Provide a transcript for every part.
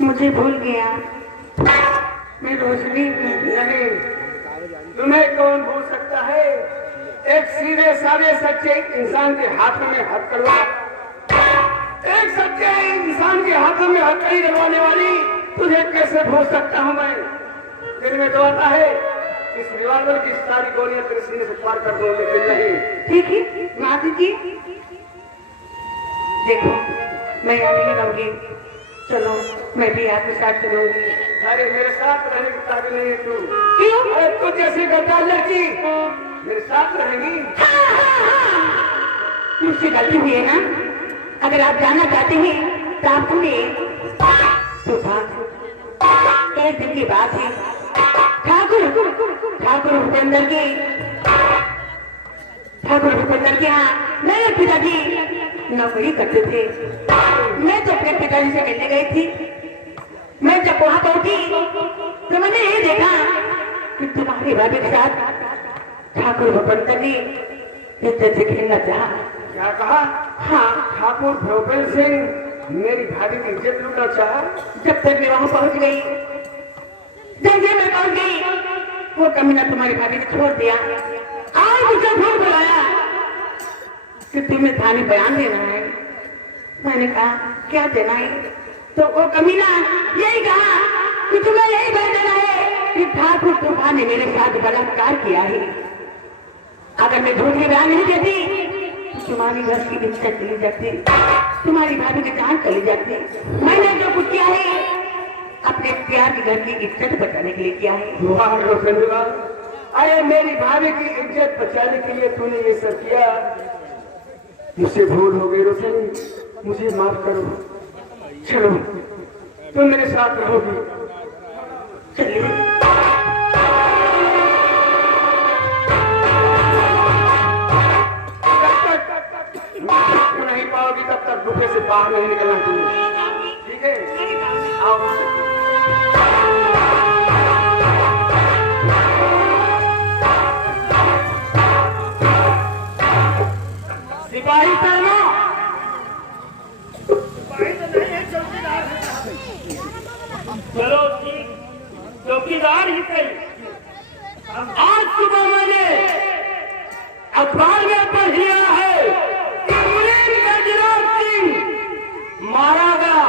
मुझे भूल गया। मैं रोशनी नहीं, तुम्हें कौन भूल सकता है? एक सीधे साधे सच्चे इंसान के हाथों में हथकड़वा, एक सच्चे इंसान के हाथों में हथकड़ी लगवाने वाली तुझे कैसे भूल सकता हूँ मैं? दिल में तो आता है इस रिवाल्वर की सारी गोलियां तेरे सीने से पार कर दूं, लेकिन नहीं। ठीक है, माँ दीजिए। देखो, मैं यहाँ नहीं रहूंगी। चलो, मैं भी आपके साथ चलूंगी। अरे मेरे साथ रहने की काबिल नहीं है तू। क्यों? अरे तू जैसी गद्दार लड़की मेरे साथ रहेगी। मुझसे गलती हुई है ना? अगर आप जाना चाहते हैं तो आप सुनिए। एक दिन की बात है, ठाकुर भूपेंद्र के यहाँ मेरे पिताजी नौकरी करते थे। मैं तो अपने पिताजी से मिलने गई थी। मैं जब वहां पहुंची तो मैंने ये देखा कि तुम्हारी भाभी के साथ ठाकुर भूपेंद्र ने इज्जत से खेलना चाहा। क्या कहा? हाँ, ठाकुर भूपेंद्र सिंह मेरी भाभी की इज्जत लूटना चाहा। जब तक मैं वहां पहुंच गई, जैसे मैं पहुंच गई, वो कमीना तुम्हारी भाभी को छोड़ दिया। आज मुझे फोन बुलाया कि तुम्हें थाने बयान देना है। मैंने कहा क्या देना है? तो वो कमीना यही कहा कि तुम्हें यही बयान देना है कि ठाकुर तूफान ने मेरे साथ बलात्कार किया है। अगर मैं झूठी बयान नहीं देती तो तुम्हारी घर की इज्जत चली जाती, तुम्हारी भाभी की जान चली जाती। मैंने जो कुछ किया है अपने प्यार के घर की इज्जत बचाने के लिए किया है। वाह रोशनलाल, अरे मेरी भाभी की इज्जत बचाने के लिए तूने ये सब किया। मुझसे भूल हो गई रोशनी, मुझे माफ करो। चलो, तुम मेरे साथ रहोगी। चलिए। नहीं पाओगी तब तक गुफे से बाहर नहीं निकलना तुम्हें, ठीक है? आओ। सिपाही पहनो। सिपाही तो नहीं है, चौकीदार है। चलो ठीक, चौकीदार ही सही। आज सुबह मैंने अखबार में पढ़ लिया है कि मुनीम गजराज सिंह मारा गया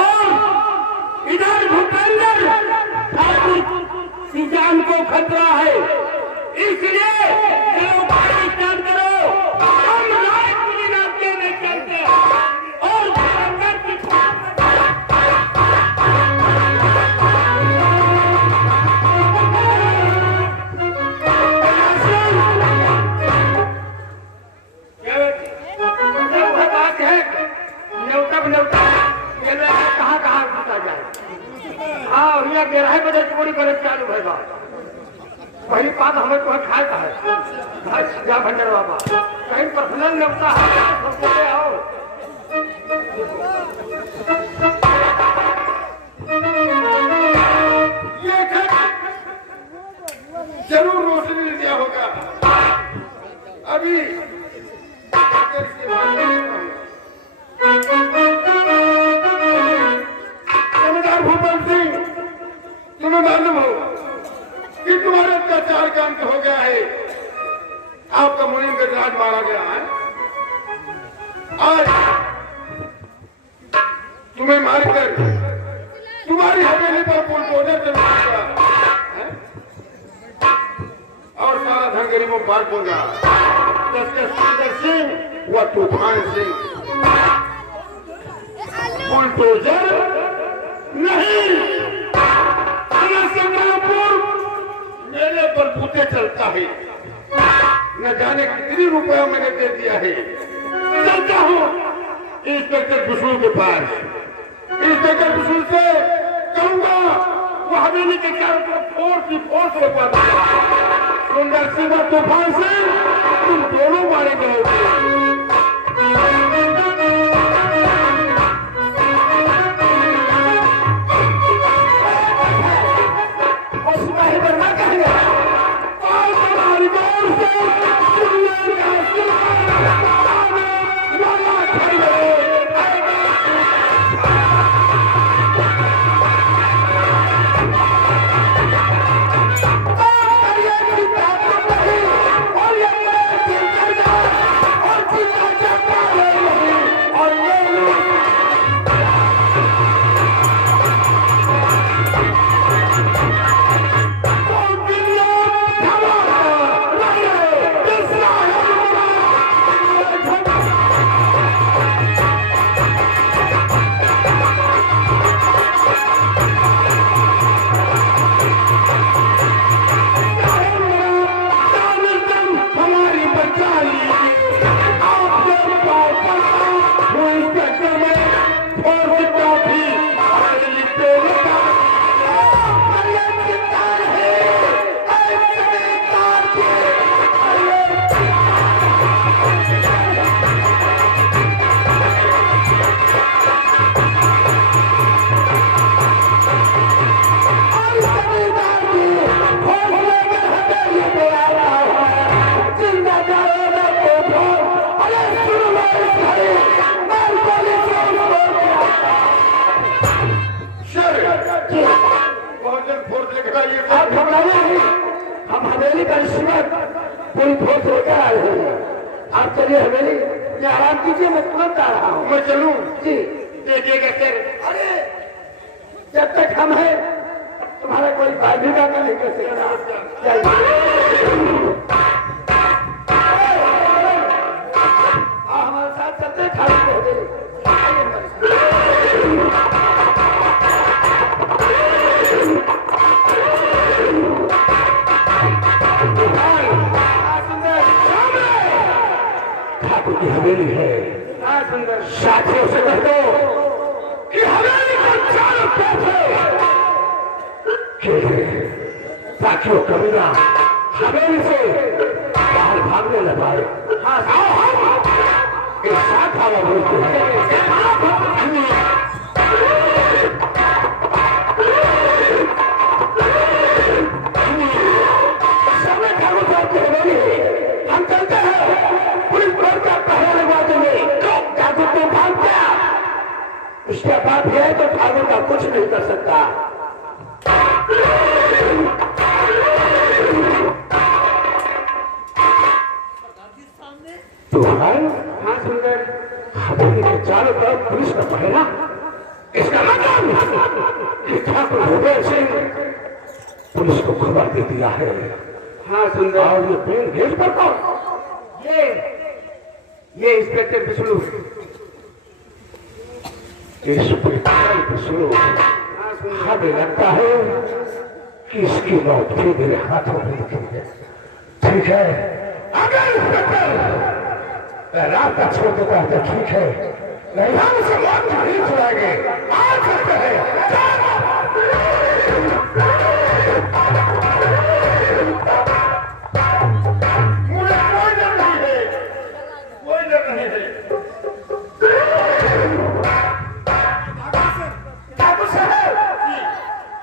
और इधर भूपेंद्र ठाकुर की जान को खतरा है। इसलिए चलो गाड़ी स्टार्ट करो, हम रायपुर इलाके में चलते हैं और कहाँ घुसा जाए। हाँ, 11 बजे पूरी कॉलेज चालू होगा। पहली बात हमें तो खाए का है जा भंडर बाबा, कहीं पर्सनल लगता है। आओ, ये जरूर रोशनी दिया होगा। अभी जमींदार भूपेंद्र सिंह, तुम्हें मालूम हो कि तुम्हारे अत्याचार का अंत हो गया है। आपका मुनीम गजराज मारा गया है। आज तुम्हें मारकर तुम्हारी हवेली पर बुलडोजर चलाएगा और सारा धन गरीबों को बांट दूंगा। सुंदर सिंह व तूफान सिंह बुलडोजर नहीं, मेरे बलबूते चलता है। न जाने कितनी रुपया मैंने दे दिया है। चलता हूँ इंस्पेक्टर कुशल के पास। इंस्पेक्टर कुशल से कहूंगा वो हवेली के चारों तरफ फोर्स ही फोर्स लगवा देगा। सुंदर सिंह और तूफान सिंह तुम दोनों मारे गए। हवेली का रिश्वत पूरी ठोस लेकर आ रहे हैं। आप चलिए हवेली या आराम कीजिए, मैं तुरंत आ रहा हूँ। मैं चलूं? जी देखिएगा सर। अरे जब तक हम हैं तुम्हारा कोई बाध्यता का नहीं कर सकता। हमारे साथ चलते खाली हो गए। ठाकुर की हवेली है। साथियों से कह दो कि हवेली को चारों तरफ ताकि वो कभी ना हवेली से बाहर भागने न पाए। एक साथ हवा बोलते हैं। समय ठाकुर साहब की हवेली है, हम चलते हैं। पुलिस बल का पहरा लगवा देंगे। ठाकुर को भाग गया, उसके बाद है तो ठाकुर का कुछ नहीं कर सकता। तो हाँ सुंदर, हवेली के चारों तरफ पुलिस का पहरा, इसका मतलब कि ठाकुर भूपेंद्र सिंह पुलिस को खबर दे दिया है। हाँ सुंदर। और ये मेन गेट पर कौन? ये इंस्पेक्टर विष्णु। इंस्पेक्टर विष्णु, हमें लगता है कि इसकी मौत भी मेरे हाथों में लिखी है। ठीक है, अगर इंस्पेक्टर रास्ता छोड़ देता है तो ठीक है, नहीं हम उसे मौत नहीं छुड़ाएंगे। आ सकते हैं। मुझे कोई डर नहीं है, कोई डर नहीं है। ठाकुर साहब,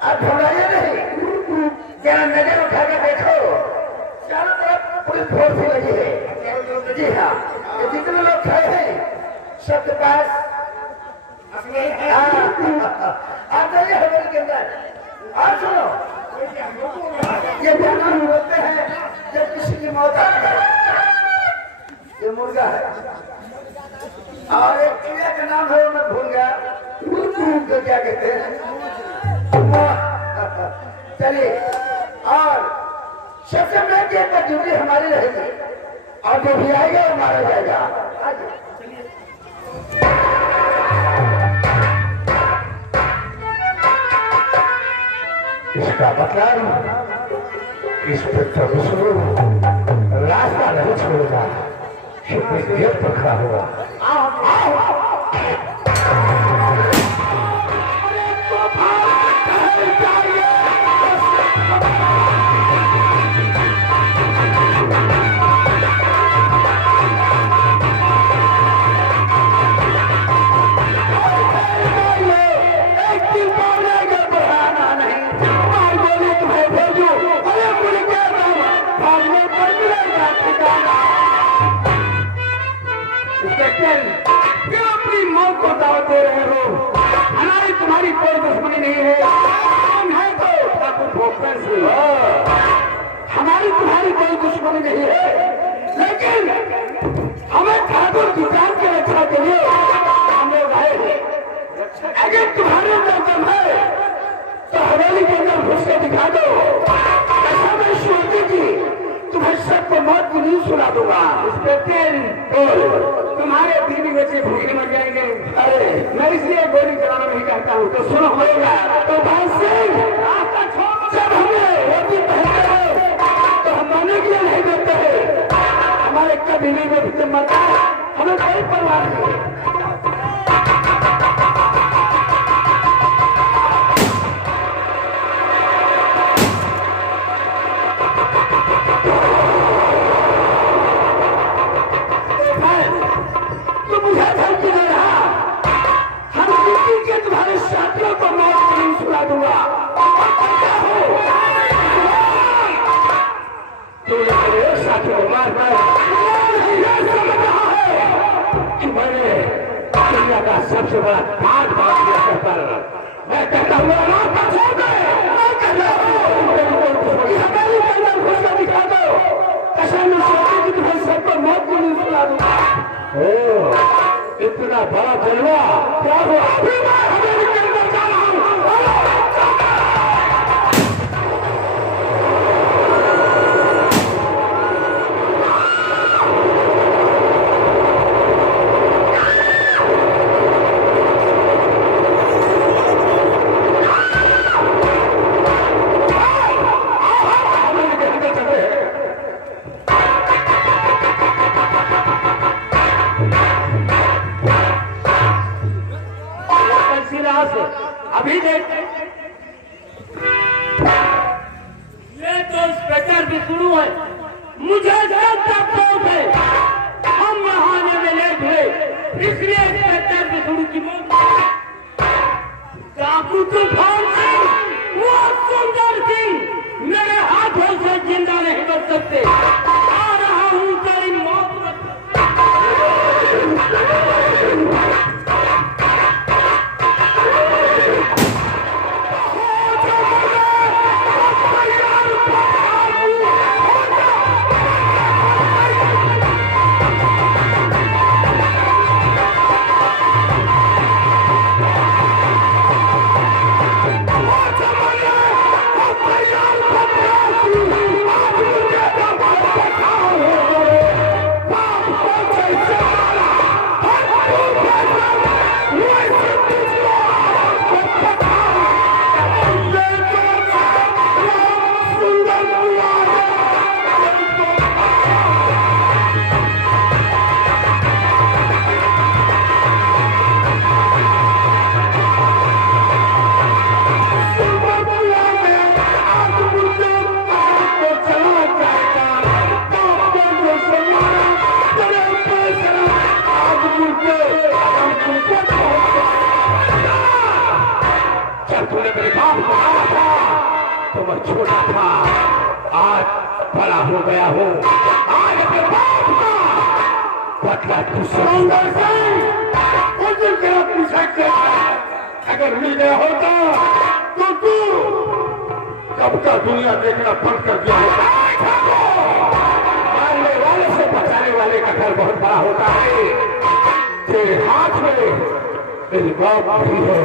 आप घबराइए नहीं, जरा नजर उठा के देखो, चारों तरफ पुलिस फोर्स ही लगी है। जी हाँ, ये जितने लोग खड़े हैं सबके पास आप जाइए हवेली के अंदर। और सुनो, ये बयान बोलते हैं जब किसी की मौत आती है। ये मुर्गा है और एक चिड़िया का नाम है, मैं भूल गया, जो क्या कहते हैं। चलिए, और सबसे मेन गेट पर ड्यूटी हमारी रहेगी, और जो भी आएगा वो मारा जाएगा। इसका मतलब इंस्पेक्टर विष्णु रास्ता नहीं छोड़ेगा, गेट पर खड़ा होगा। क्यों अपनी मौत को दावत दे रहे हो? हमारी तुम्हारी कोई दुश्मनी नहीं है। हम है तो ठाकुर भूपेंद्र सिंह, हमारी तुम्हारी कोई दुश्मनी नहीं है, लेकिन हमें ठाकुर की जान की रक्षा के लिए हम लोग आए हैं। अगर तुम्हारे अंदर दम है तो हवेली के अंदर घुस के दिखा दो। ऐसा मैं श्रुति की तुम्हें सबको मौत की नींद सुना दूंगा। तुम्हारे बीवी बच्चे भूखे मर जाएंगे। अरे मैं इसलिए गोली चलाना नहीं चाहता हूँ। तो सुनो, होगा तो भाई सिंह, जब हमें रोटी पहनते हो तो हम मानने के लिए नहीं देते हैं। हमारे कबीले में भी मरता है, हमें कोई परवाह नहीं। तुम्हारे साथियों को मौत की नींद सुला दूंगा। साथियों को मार समझ रहा है कि मैंने दुनिया का सबसे बड़ा पाठ बांध दिया है, पर मैं कहता हूँ छोड़ दे। मैं कहता हूँ हमें दिखा मैंने सोचा कि तुम्हें सबको मौत को नहीं सुना दूं। इतना बड़ा जलवा क्या हुआ? अभी मैं हवेली के अंदर जा रहा हूं। अभी देख, ये तो इंस्पेक्टर भी शुरू है, मुझे सब तक फोन है, हम यहाँ आने में लेट हुए, इसलिए इंस्पेक्टर भी शुरू की मौत। डाकू तूफान सिंह, वो सुंदर सिंह मेरे हाथों से जिंदा नहीं बच सकते। आ रहा हूँ तेरी मौत। छोटा था, आज बड़ा हो गया हो। आज अपने बाप का बदला सुंदर से अगर मिल गया होता तो तू कब का दुनिया देखना बंद कर दिया होता। मारने वाले से बचाने वाले का घर बहुत बड़ा होता है। तेरे हाथ में तेरी बाप भी है,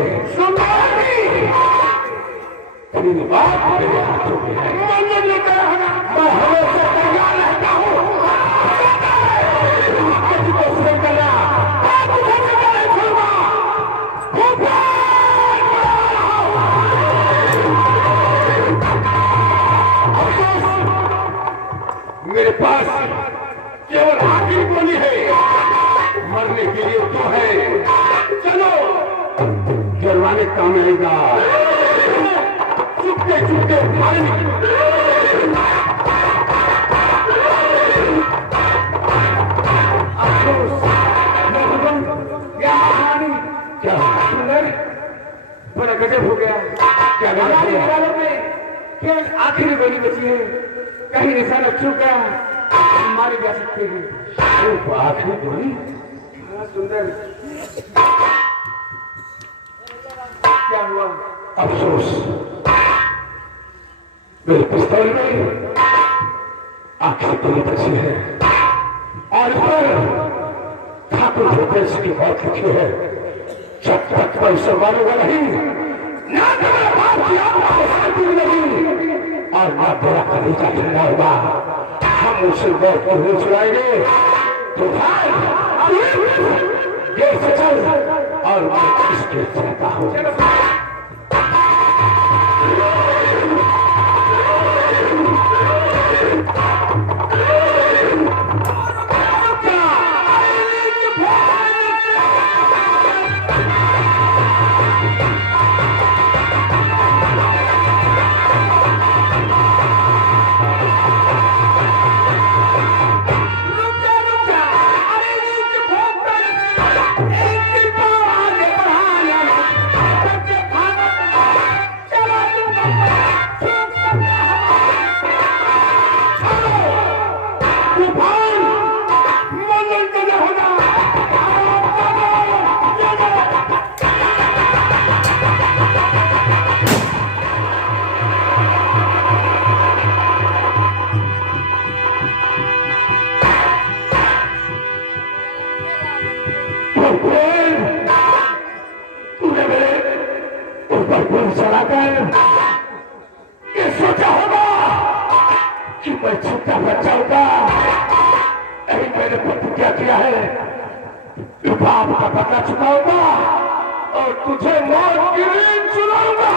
तेरी बात मेरे हाथों में है। मैंने नहीं कहा, मैं हमेशा तैयार रहता हूँ। मेरे पास केवल आखिरी गोली है, मरने के लिए तो है। चलो जरवाने काम आएगा। चुपके चुपके मारे क्या बड़ा गजब हो गया। क्या हमारे घरों में क्या आखिरी गोली बची है, कहीं निशाना चूक गया मारे जा सकते हैं। आखिरी गोली सुंदर, क्या हुआ? अफसोस, मेरे पिस्तौल में आखिरी गोली बची है और इस पर ठाकुर भूपेश की मौत लिखी है। जब तक मैं उसे मारूंगा नहीं, ना तो मेरे बाप की आत्मा को शांति मिलेगी और ना तेरा कलेजा ठंडा होगा। हम उसे मौत को नहीं छुड़ाएंगे। तो भाई ये से चल और मैं इसके चाहता हूँ। पर गोली चलाकर ये सोचा होगा कि मैं छूटा बचाऊंगा। यही मैंने प्रतिज्ञा किया है कि बाप का पता चुकाऊंगा और तुझे मौत की नींद सुनाऊंगा।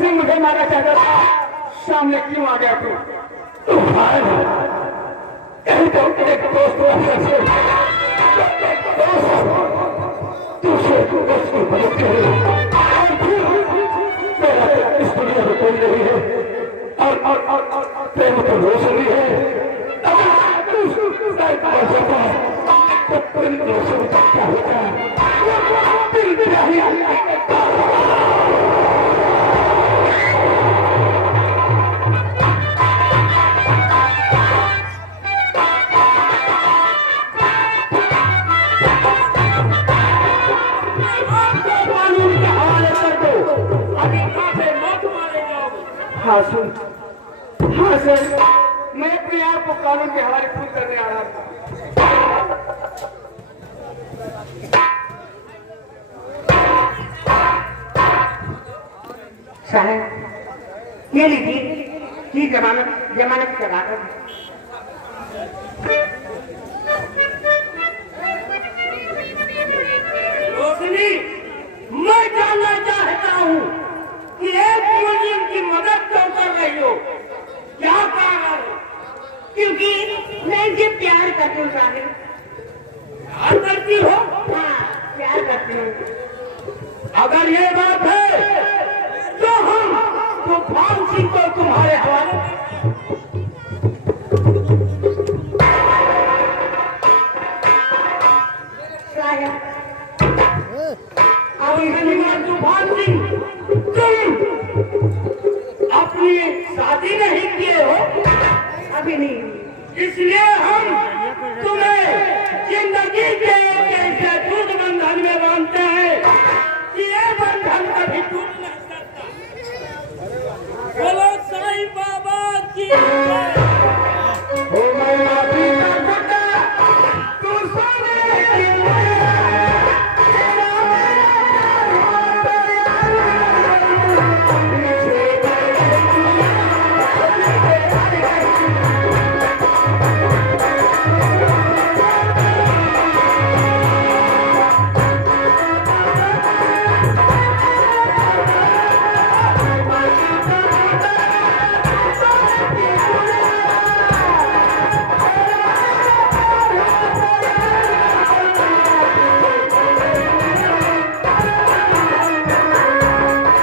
सिंह मुझे मारा चाहता था, सामने क्यों आ गया तू? एक दोस्त दूसरे को उसकी मदद करे और फिर मेरा इस दुनिया में कोई नहीं है और प्रेम तो रोशनी है। अगर तो प्रेम रोशनी तक क्या होता है? हाँ सुन, हाँ सर, मैं अपने आप को कानून के हवाले खुद करने आ रहा था। साहब ये लीजिए, ये जमानत की कागज। रोशनी, मैं जानना चाहता हूँ कि एक मुस्लिम की मदद क्यों कर रही हो? क्या कारण? क्योंकि मैं इनसे प्यार करती हूँ साहब। प्यार करती हो? हाँ, प्यार करती हूँ। अगर ये बात है तो हम तूफान सिंह को तुम्हारे हवाले तूफान सिंह, तुम अपनी शादी नहीं किए हो? अभी नहीं। इसलिए हम तुम्हें जिंदगी के एक ऐसे दूध बंधन में बांधते हैं कि ये बंधन कभी टूट नहीं सकता। बोलो साईं बाबा की